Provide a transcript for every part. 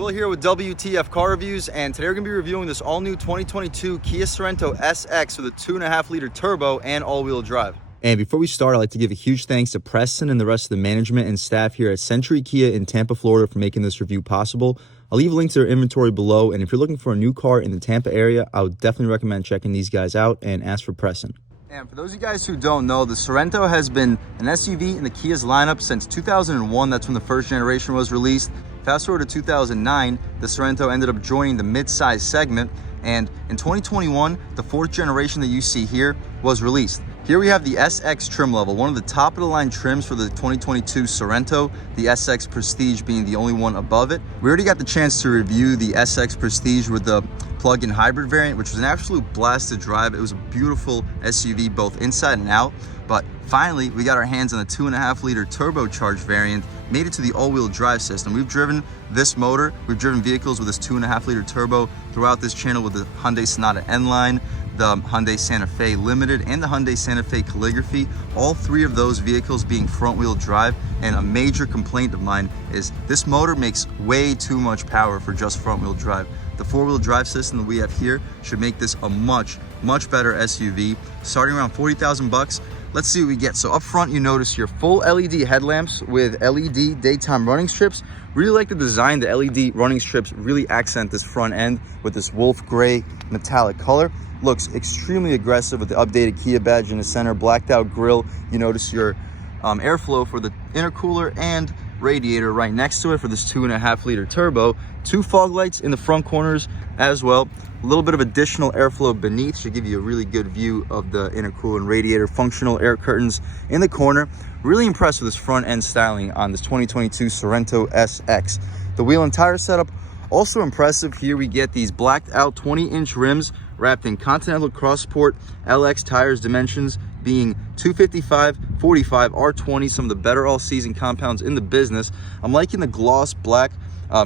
Will here with W.T.F car reviews, and today we're going to be reviewing this all-new 2022 Kia Sorento SX with a 2.5-liter turbo and all-wheel drive. And before we start, I'd like to give a huge thanks to Preston and the rest of the management and staff here at Century Kia in Tampa, Florida for making this review possible. I'll leave a link to their inventory below, and if you're looking for a new car in the Tampa area, I would definitely recommend checking these guys out and ask for Preston. And for those of you guys who don't know, the Sorento has been an SUV in the Kia's lineup since 2001. That's when the first generation was released. Fast forward to 2009, the Sorento ended up joining the mid-size segment, and in 2021, the fourth generation that you see here was released. Here we have the SX trim level, one of the top of the line trims for the 2022 Sorento, the SX Prestige being the only one above it. We already got the chance to review the SX Prestige with the plug-in hybrid variant, which was an absolute blast to drive. It was a beautiful SUV both inside and out, but finally we got our hands on the 2.5-liter turbocharged variant, made it to the all-wheel drive system. We've driven this motor, we've driven vehicles with this 2.5-liter turbo throughout this channel with the Hyundai Sonata N-Line, the Hyundai Santa Fe Limited, and the Hyundai Santa Fe Calligraphy, all three of those vehicles being front-wheel drive. And a major complaint of mine is this motor makes way too much power for just front-wheel drive. The four-wheel drive system that we have here should make this a much better SUV, starting around 40,000 bucks. Let's see what we get. So up front, you notice your full LED headlamps with LED daytime running strips. Really like the design. The LED running strips really accent this front end with this wolf gray metallic color. Looks extremely aggressive with the updated Kia badge in the center, blacked out grille. You notice your airflow for the intercooler and radiator right next to it for this 2.5-liter turbo. Two fog lights in the front corners as well. A little bit of additional airflow beneath should give you a really good view of the intercooler and radiator. Functional air curtains in the corner. Really impressed with this front end styling on this 2022 Sorento SX. The wheel and tire setup, also impressive. Here we get these blacked out 20-inch rims wrapped in Continental Cross Sport LX tires, dimensions being 255, 45, R20, some of the better all-season compounds in the business. I'm liking the gloss black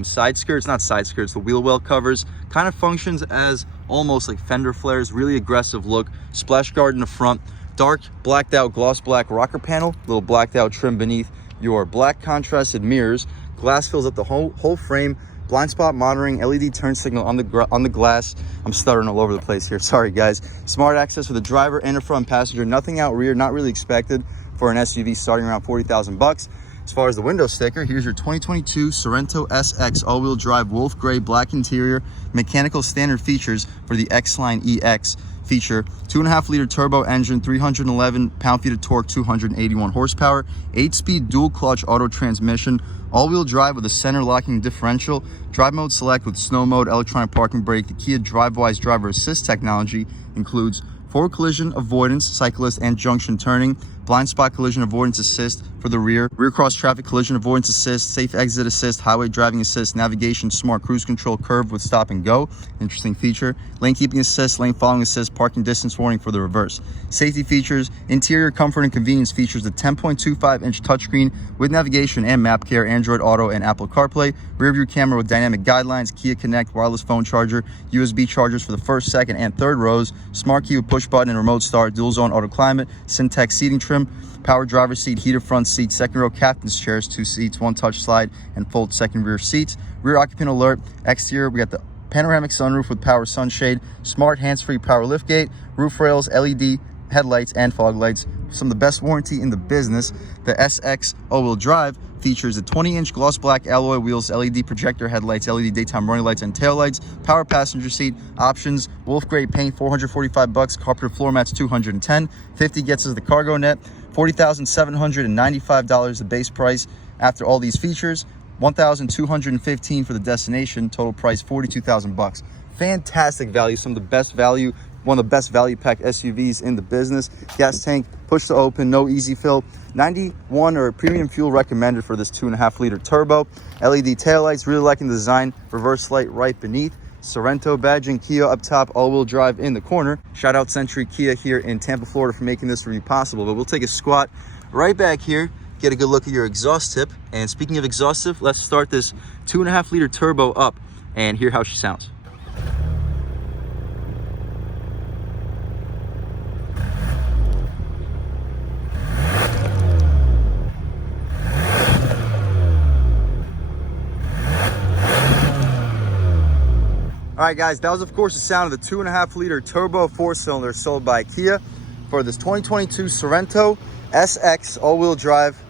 side skirts, not side skirts, the wheel well covers. Kind of functions as almost like fender flares, really aggressive look. Splash guard in the front, dark blacked out gloss black rocker panel, little blacked out trim beneath your black contrasted mirrors. Glass fills up the whole frame. Blind spot monitoring, LED turn signal on the glass. I'm stuttering all over the place here, sorry guys. Smart access for the driver and the front passenger. Nothing out rear, not really expected for an SUV starting around 40,000 bucks. As far as the window sticker, here's your 2022 Sorento SX all-wheel drive wolf gray black interior, mechanical standard features for the X-Line EX feature. 2.5-liter turbo engine, 311 pound-feet of torque, 281 horsepower, 8-speed dual clutch auto transmission, all-wheel drive with a center locking differential, drive mode select with snow mode, electronic parking brake. The Kia DRIVE+FULL driver assist technology includes forward collision avoidance, cyclist and junction turning, blind spot collision avoidance assist for the rear cross traffic collision avoidance assist, safe exit assist, highway driving assist, navigation, smart cruise control, curve with stop and go, interesting feature, lane keeping assist, lane following assist, parking distance warning for the reverse. Safety features, interior comfort and convenience features, the 10.25-inch touchscreen with navigation and map care, Android Auto and Apple CarPlay, rear view camera with dynamic guidelines, Kia Connect wireless phone charger, USB chargers for the first, second, and third rows, smart key with push button and remote start, dual zone auto climate, Syntex seating trim, power driver seat, heated front seat, second row captain's chairs, 2 seats, 1 touch slide, and fold second rear seats. Rear occupant alert. Exterior, we got the panoramic sunroof with power sunshade, smart hands-free power liftgate, roof rails, LED headlights, and fog lights. Some of the best warranty in the business. The SX all-wheel drive features the 20-inch gloss black alloy wheels, LED projector headlights, LED daytime running lights and tail lights, power passenger seat. Options: wolf gray paint, 445 bucks, carpeted floor mats, 210. 50 gets us the cargo net, $40,795 the base price. After all these features, $1,215 for the destination, total price $42,000 bucks. Fantastic value, some of the best value, one of the best value pack SUVs in the business. Gas tank, push to open, no easy fill. 91 or premium fuel recommended for this 2.5-liter turbo. LED taillights, really liking the design. Reverse light right beneath. Sorento badge and Kia up top, all-wheel drive in the corner. Shout out Century Kia here in Tampa, Florida for making this review possible. But we'll take a squat right back here, get a good look at your exhaust tip. And speaking of exhaust tip, let's start this 2.5-liter turbo up and hear how she sounds. All right, guys, that was, of course, the sound of the 2.5 liter turbo 4-cylinder sold by Kia for this 2022 Sorento SX all-wheel drive.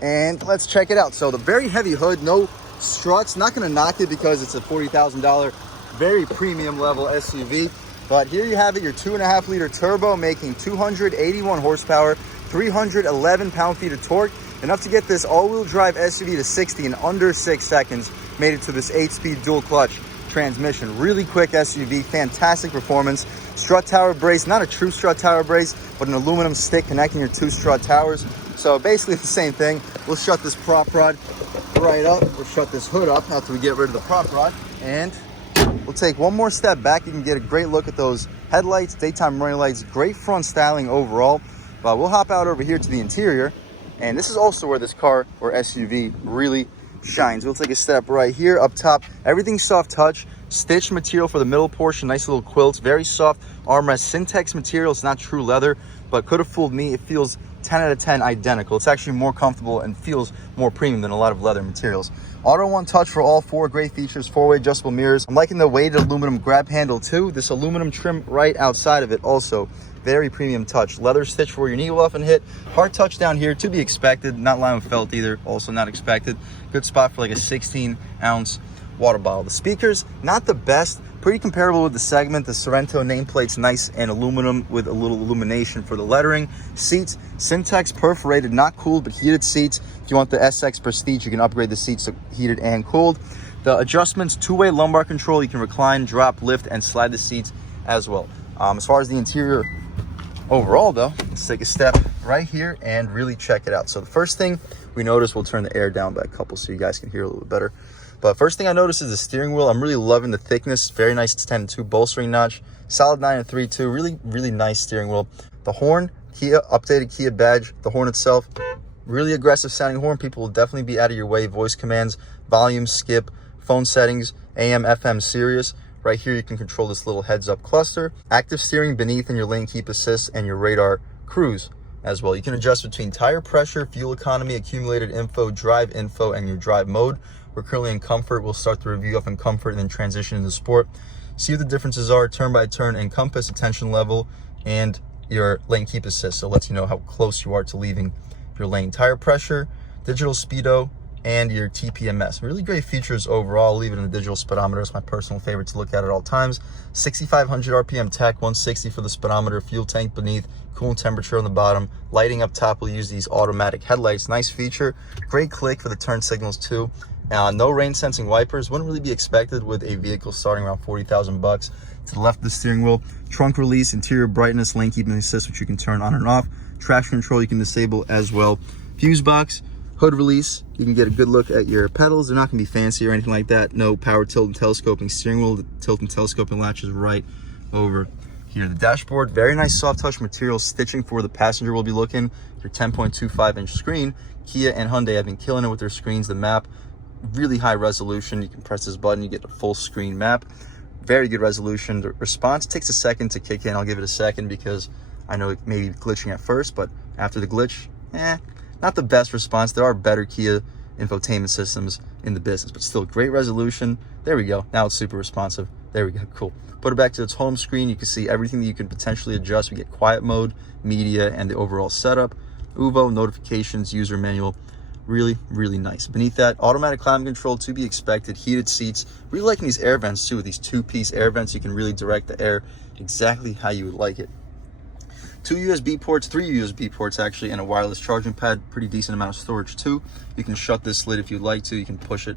And let's check it out. So the very heavy hood, no struts, not going to knock it because it's a $40,000 very premium level SUV. But here you have it, your 2.5 liter turbo making 281 horsepower, 311 pound-feet of torque, enough to get this all-wheel drive SUV to 60 in under 6 seconds. Made it to this 8-speed dual clutch transmission. Really quick SUV, fantastic performance. Strut tower brace, not a true strut tower brace, but an aluminum stick connecting your two strut towers. So basically the same thing. We'll shut this prop rod right up. We'll shut this hood up after we get rid of the prop rod. And we'll take one more step back. You can get a great look at those headlights, daytime running lights, great front styling overall. But we'll hop out over here to the interior. And this is also where this car or SUV really shines. We'll take a step right here up top. Everything's soft touch, stitched material for the middle portion, nice little quilts, very soft armrest, Syntex material. It's not true leather, but could have fooled me. It feels 10 out of 10 identical. It's actually more comfortable and feels more premium than a lot of leather materials. Auto one touch for all four, great features, 4-way adjustable mirrors. I'm liking the weighted aluminum grab handle too. This aluminum trim right outside of it also very premium touch. Leather stitch for where your knee will often hit. Hard touch down here, to be expected. Not lined with felt either, also not expected. Good spot for like a 16-ounce water bottle. The speakers, not the best, pretty comparable with the segment. The Sorento nameplate's nice and aluminum with a little illumination for the lettering. Seats, Syntex perforated, not cooled, but heated seats. If you want the SX Prestige, you can upgrade the seats to heated and cooled. The adjustments, two-way lumbar control. You can recline, drop, lift, and slide the seats as well. As far as the interior overall though, let's take a step right here and really check it out. So the first thing we notice, we'll turn the air down by a couple so you guys can hear a little bit better. But first thing I noticed is the steering wheel. I'm really loving the thickness. Very nice 10-2 bolstering notch. Solid 9 and 3.2. Really nice steering wheel. The horn, Kia, updated Kia badge. The horn itself, really aggressive sounding horn. People will definitely be out of your way. Voice commands, volume, skip, phone settings, AM, FM, Sirius. Right here, you can control this little heads-up cluster. Active steering beneath in your lane keep assist and your radar cruise as well. You can adjust between tire pressure, fuel economy, accumulated info, drive info, and your drive mode. We're currently in comfort. We'll start the review off in comfort and then transition into sport. See what the differences are, turn by turn, and compass, attention level, and your lane keep assist. So it lets you know how close you are to leaving your lane. Tire pressure, digital speedo, and your TPMS. Really great features overall. I'll leave it in the digital speedometer. It's my personal favorite to look at all times. 6,500 RPM tach, 160 for the speedometer, fuel tank beneath, cooling temperature on the bottom. Lighting up top, we'll use these automatic headlights. Nice feature. Great click for the turn signals too. No rain sensing wipers. Wouldn't really be expected with a vehicle starting around 40,000 bucks. To the left of the steering wheel, trunk release, interior brightness, lane keeping assist, which you can turn on and off. Traction control you can disable as well. Fuse box, hood release, you can get a good look at your pedals. They're not going to be fancy or anything like that. No power tilt and telescoping steering wheel. The tilt and telescoping latch is right over here. The dashboard, very nice soft touch material. Stitching for the passenger will be looking. Your 10.25-inch screen. Kia and Hyundai have been killing it with their screens. The map, really high resolution. You can press this button, you get a full screen map. Very good resolution. The response takes a second to kick in. I'll give it a second because I know it may be glitching at first, but after the glitch, not the best response. There are better Kia infotainment systems in the business, but still great resolution. There we go. Now it's super responsive. There we go. Cool. Put it back to its home screen. You can see everything that you can potentially adjust. We get quiet mode, media, and the overall setup. UVO, notifications, user manual. Really nice. Beneath that, automatic climate control to be expected. Heated seats. Really liking these air vents too. With these two-piece air vents, you can really direct the air exactly how you would like it. 2 USB ports, 3 USB ports actually, and a wireless charging pad. Pretty decent amount of storage too. You can shut this lid if you'd like to. You can push it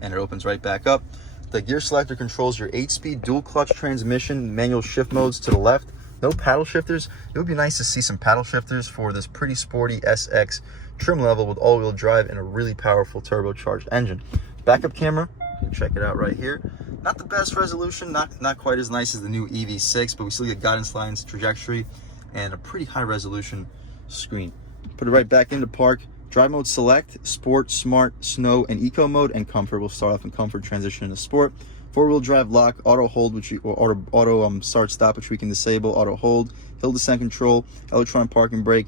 and it opens right back up. The gear selector controls your 8-speed dual clutch transmission, manual shift modes to the left. No paddle shifters. It would be nice to see some paddle shifters for this pretty sporty SX trim level with all-wheel drive and a really powerful turbocharged engine. Backup camera, you can check it out right here. Not the best resolution, not quite as nice as the new EV6, but we still get guidance lines, trajectory, and a pretty high resolution screen. Put it right back into park. Drive mode select, sport, smart, snow, and eco mode, and comfort. We'll start off in comfort, transition into sport. 4-wheel drive lock, auto hold, or auto start stop, which we can disable. Auto hold, hill descent control, electronic parking brake.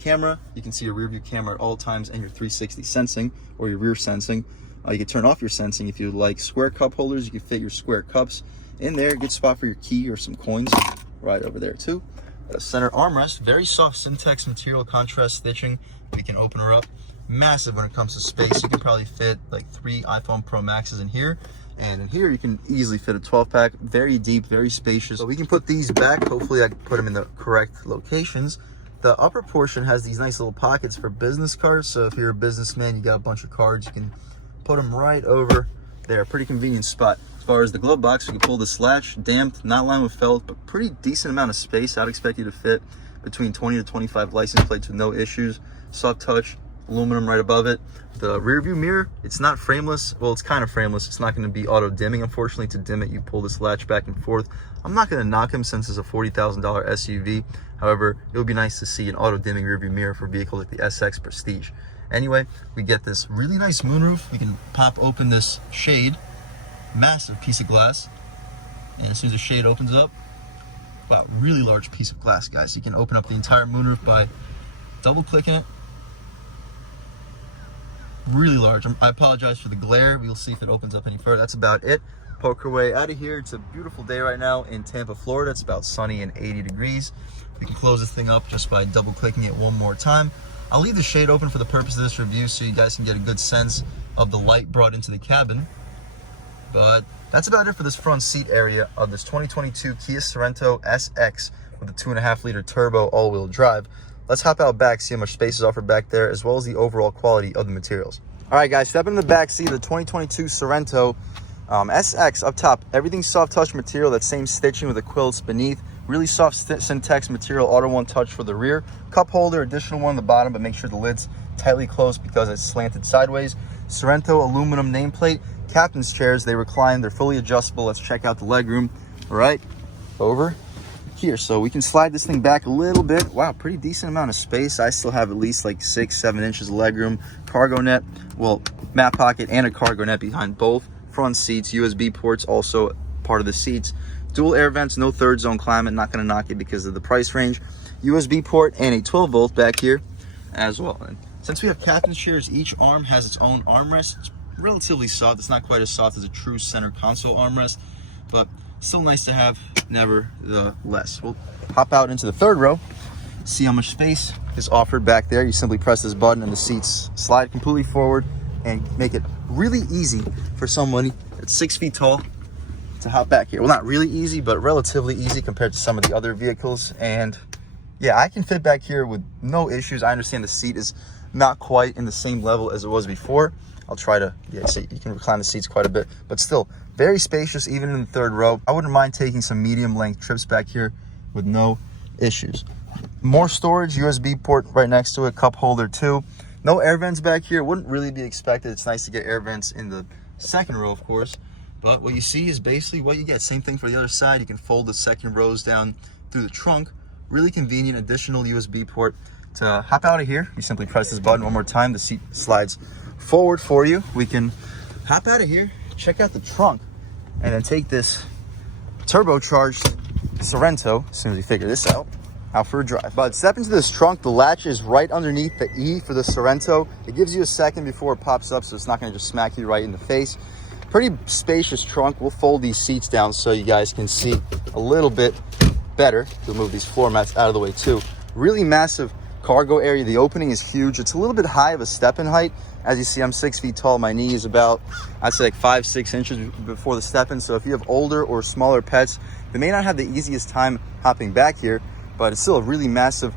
Camera, you can see your rear view camera at all times and your 360 sensing or your rear sensing. You can turn off your sensing if you like. Square cup holders, you can fit your square cups in there. Good spot for your key or some coins right over there too. A center armrest, very soft Syntex material, contrast stitching. We can open her up. Massive when it comes to space. You can probably fit like 3 iPhone Pro Maxes in here. And in here, you can easily fit a 12-pack. Very deep, very spacious. So we can put these back. Hopefully I can put them in the correct locations. The upper portion has these nice little pockets for business cards. So if you're a businessman, you got a bunch of cards, you can put them right over there. Pretty convenient spot. As far as the glove box, we can pull this latch, damped, not lined with felt, but pretty decent amount of space. I'd expect you to fit between 20 to 25 license plates with no issues. Soft touch, aluminum right above it. The rear view mirror, it's not frameless. Well, it's kind of frameless. It's not going to be auto dimming. Unfortunately, to dim it, you pull this latch back and forth. I'm not going to knock him since it's a $40,000 SUV. However, it would be nice to see an auto dimming rear view mirror for a vehicle like the SX Prestige. Anyway, we get this really nice moonroof. We can pop open this shade, massive piece of glass. And as soon as the shade opens up, wow, really large piece of glass, guys. You can open up the entire moonroof by double clicking it. Really large. I apologize for the glare. We'll see if it opens up any further. That's about it. Poke our way out of here. It's a beautiful day right now in Tampa, Florida. It's about sunny and 80 degrees. We can close this thing up just by double clicking it one more time. I'll leave the shade open for the purpose of this review so you guys can get a good sense of the light brought into the cabin. But that's about it for this front seat area of this 2022 Kia Sorento SX with a 2.5 liter turbo all-wheel drive. Let's hop out back, see how much space is offered back there, as well as the overall quality of the materials. All right, guys, stepping in the back seat of the 2022 Sorento SX. Up top, everything's soft touch material, that same stitching with the quilts beneath. Really soft Syntex material, auto one touch for the rear. Cup holder, additional one on the bottom, but make sure the lid's tightly closed because it's slanted sideways. Sorento aluminum nameplate. Captain's chairs, they recline, they're fully adjustable. Let's check out the legroom right over here. So we can slide this thing back a little bit. Wow, pretty decent amount of space. I still have at least like 6-7 inches of legroom. Cargo net, well, mat pocket and a cargo net behind both front seats. USB ports also part of the seats. Dual air vents, no third zone climate. Not going to knock it because of the price range. USB port and a 12 volt back here as well. And since we have captain's chairs, each arm has its own armrest. It's relatively soft. It's not quite as soft as a true center console armrest, but still nice to have, nevertheless. We'll hop out into the third row, see how much space is offered back there. You simply press this button and the seats slide completely forward and make it really easy for somebody that's 6 feet tall to hop back here. Well, not really easy, but relatively easy compared to some of the other vehicles. And yeah, I can fit back here with no issues. I understand the seat is not quite in the same level as it was before. I'll try to, see, you can recline the seats quite a bit, but still very spacious even in the third row. I wouldn't mind taking some medium length trips back here with no issues. More storage, USB port right next to it, cup holder too. No air vents back here, wouldn't really be expected. It's nice to get air vents in the second row, of course, but what you see is basically what you get. Same thing for the other side. You can fold the second rows down through the trunk. Really convenient additional USB port. To hop out of here, you simply press this button one more time. The seat slides forward for you. We can hop out of here, check out the trunk, and then take this turbocharged Sorento, as soon as we figure this out for a drive. But step into this trunk. The latch is right underneath the E for the Sorento. It gives you a second before it pops up, so it's not going to just smack you right in the face. Pretty spacious trunk. We'll fold these seats down so you guys can see a little bit better. We'll move these floor mats out of the way too. Really massive cargo area. The opening is huge. It's a little bit high of a step in height. As you see, I'm 6 feet tall. My knee is about, I'd say like 5-6 inches before the step in. So if you have older or smaller pets, they may not have the easiest time hopping back here, but it's still a really massive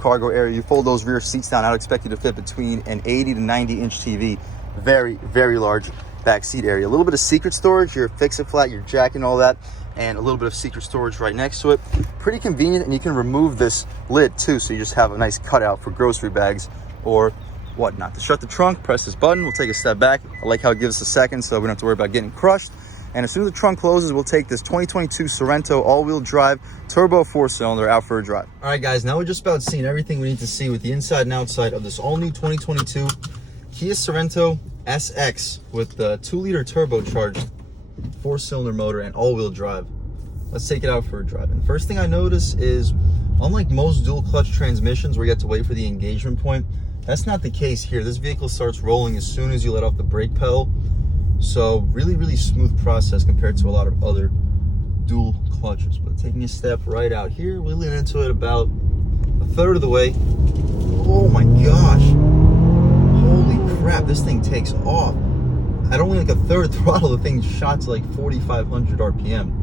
cargo area. You fold those rear seats down, I'd expect you to fit between an 80 to 90 inch TV. Very, very large back seat area. A little bit of secret storage, your fix-it-flat, your jack and all that, and a little bit of secret storage right next to it. Pretty convenient, and you can remove this lid too, so you just have a nice cutout for grocery bags or whatnot. To shut the trunk, press this button. We'll take a step back. I like how it gives us a second, so we don't have to worry about getting crushed. And as soon as the trunk closes, we'll take this 2022 Sorento all-wheel drive turbo 4-cylinder out for a drive. All right, guys, now we're just about seeing everything we need to see with the inside and outside of this all-new 2022 Kia Sorento SX with the 2-liter turbocharged 4-cylinder motor and all-wheel drive. Let's take it out for a drive. And first thing I notice is, unlike most dual clutch transmissions where you have to wait for the engagement point, That's not the case here. This vehicle starts rolling as soon as you let off the brake pedal. So really, really smooth process compared to a lot of other dual clutches. But taking a step right out here, we lean into it about a third of the way. Oh my gosh. Holy crap, this thing takes off. At only like a third throttle, the thing shot to like 4,500 RPM.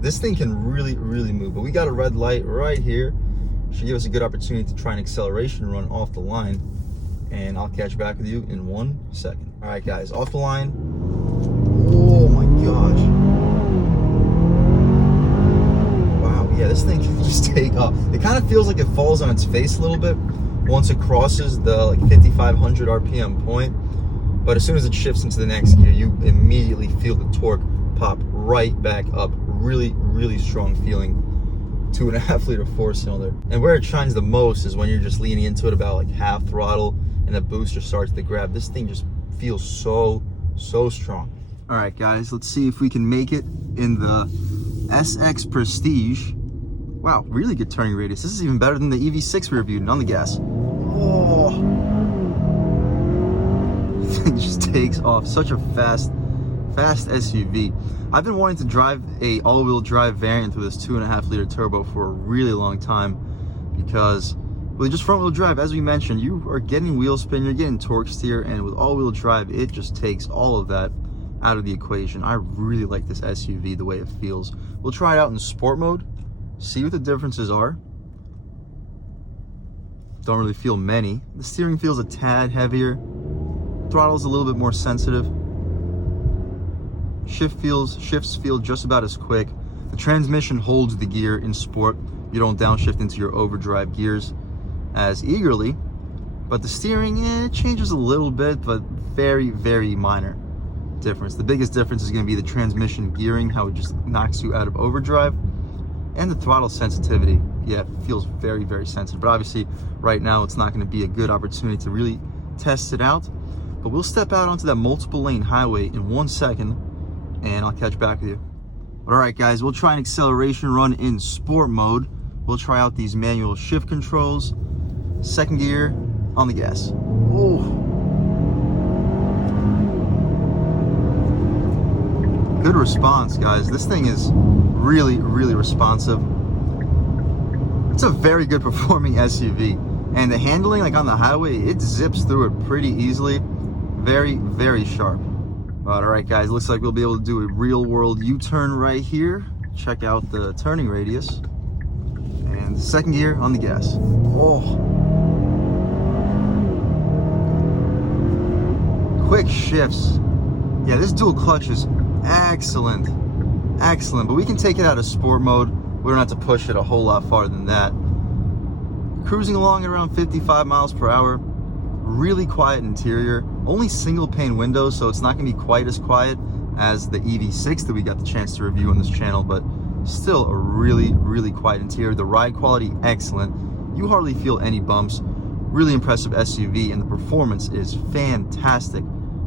This thing can really, really move. But we got a red light right here. Should give us a good opportunity to try an acceleration run off the line. And I'll catch back with you in 1 second. All right, guys, off the line. Oh my gosh. Wow, yeah, this thing can just take off. It kind of feels like it falls on its face a little bit once it crosses the like 5,500 RPM point. But as soon as it shifts into the next gear, you immediately feel the torque pop right back up. Really, really strong feeling 2.5 liter 4-cylinder. And where it shines the most is when you're just leaning into it about like half throttle and the booster starts to grab. This thing just feels so strong. All right, guys, let's see if we can make it in the SX Prestige. Wow, really good turning radius. This is even better than the EV6 we reviewed on the gas. Oh, it just takes off. Such a fast SUV. I've been wanting to drive a all-wheel drive variant through this 2.5 liter turbo for a really long time, because with just front wheel drive, as we mentioned, you are getting wheel spin, you're getting torque steer, and with all-wheel drive, it just takes all of that out of the equation. I really like this SUV, the way it feels. We'll try it out in sport mode, see what the differences are. Don't really feel many. The steering feels a tad heavier. Throttle's a little bit more sensitive. Shifts feel just about as quick. The transmission holds the gear in sport. You don't downshift into your overdrive gears as eagerly. But the steering, it changes a little bit, but very, very minor difference. The biggest difference is going to be the transmission gearing, how it just knocks you out of overdrive. And the throttle sensitivity, yeah, it feels very, very sensitive. But obviously, right now, it's not going to be a good opportunity to really test it out. But we'll step out onto that multiple lane highway in 1 second, and I'll catch back with you. All right, guys, we'll try an acceleration run in sport mode. We'll try out these manual shift controls. Second gear on the gas. Oh. Good response, guys. This thing is really, really responsive. It's a very good performing SUV. And the handling, like on the highway, it zips through it pretty easily. Very, very sharp. All right, guys, looks like we'll be able to do a real world U-turn right here. Check out the turning radius. And second gear on the gas. Oh. Quick shifts. Yeah, this dual clutch is excellent. Excellent, but we can take it out of sport mode. We don't have to push it a whole lot farther than that. Cruising along at around 55 miles per hour. Really quiet interior. Only single pane windows, so it's not going to be quite as quiet as the EV6 that we got the chance to review on this channel, but still a really, really quiet interior. The ride quality, excellent. You hardly feel any bumps. Really impressive SUV, and the performance is fantastic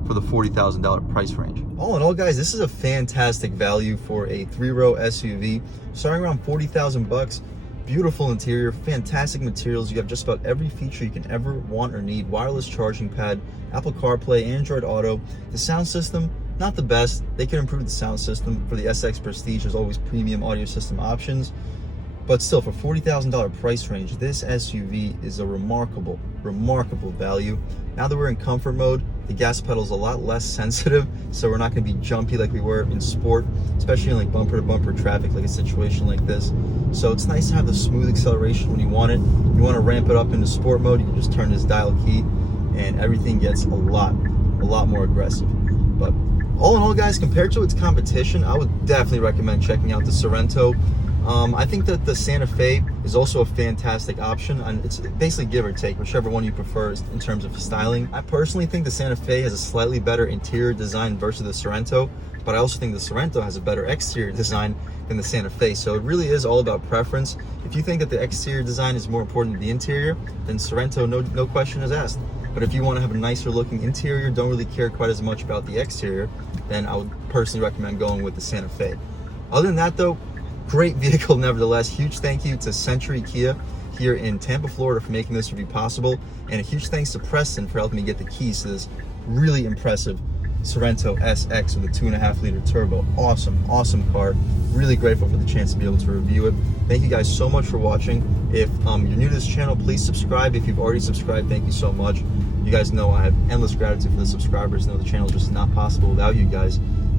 for the $40,000 price range. All in all, guys, this is a fantastic value for a 3-row SUV, starting around 40,000 bucks. Beautiful interior, fantastic materials. You have just about every feature you can ever want or need. Wireless charging pad, Apple CarPlay, Android Auto. The sound system, not the best. They could improve the sound system. For the SX Prestige, there's always premium audio system options. But still, for $40,000 price range, this SUV is a remarkable value. Now that we're in comfort mode, the gas pedal is a lot less sensitive, so we're not going to be jumpy like we were in sport, especially in like bumper to bumper traffic, like a situation like this. So it's nice to have the smooth acceleration when you want it. You want to ramp it up into sport mode, you can just turn this dial key, and everything gets a lot more aggressive. But all in all, guys, compared to its competition, I would definitely recommend checking out the Sorento. I think that the Santa Fe is also a fantastic option, and it's basically give or take, whichever one you prefer in terms of styling. I personally think the Santa Fe has a slightly better interior design versus the Sorento, but I also think the Sorento has a better exterior design than the Santa Fe, so it really is all about preference. If you think that the exterior design is more important than the interior, then Sorento, no question is asked. But if you want to have a nicer looking interior, don't really care quite as much about the exterior, then I would personally recommend going with the Santa Fe. Other than that though, great vehicle nevertheless. Huge thank you to Century Kia. here in Tampa, Florida for making this review possible. And a huge thanks to Preston for helping me get the keys to this really impressive Sorento SX with a 2.5 liter turbo. Awesome car. Really grateful for the chance to be able to review it. Thank you guys so much for watching. If you're new to this channel, please subscribe. If you've already subscribed, thank you so much. You guys know I have endless gratitude for the subscribers. Know the channel is just not possible without you guys,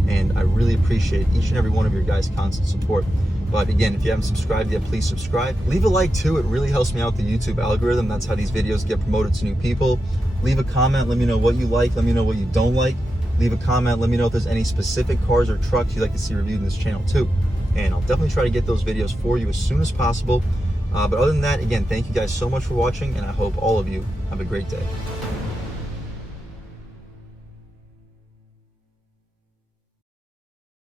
and I really appreciate each and every one of your guys' constant support. But again, if you haven't subscribed yet, please subscribe. Leave a like too. It really helps me out the YouTube algorithm. That's how these videos get promoted to new people. Leave a comment. Let me know what you like. Let me know what you don't like. Leave a comment. Let me know if there's any specific cars or trucks you'd like to see reviewed in this channel too. And I'll definitely try to get those videos for you as soon as possible. But other than that, again, thank you guys so much for watching, and I hope all of you have a great day.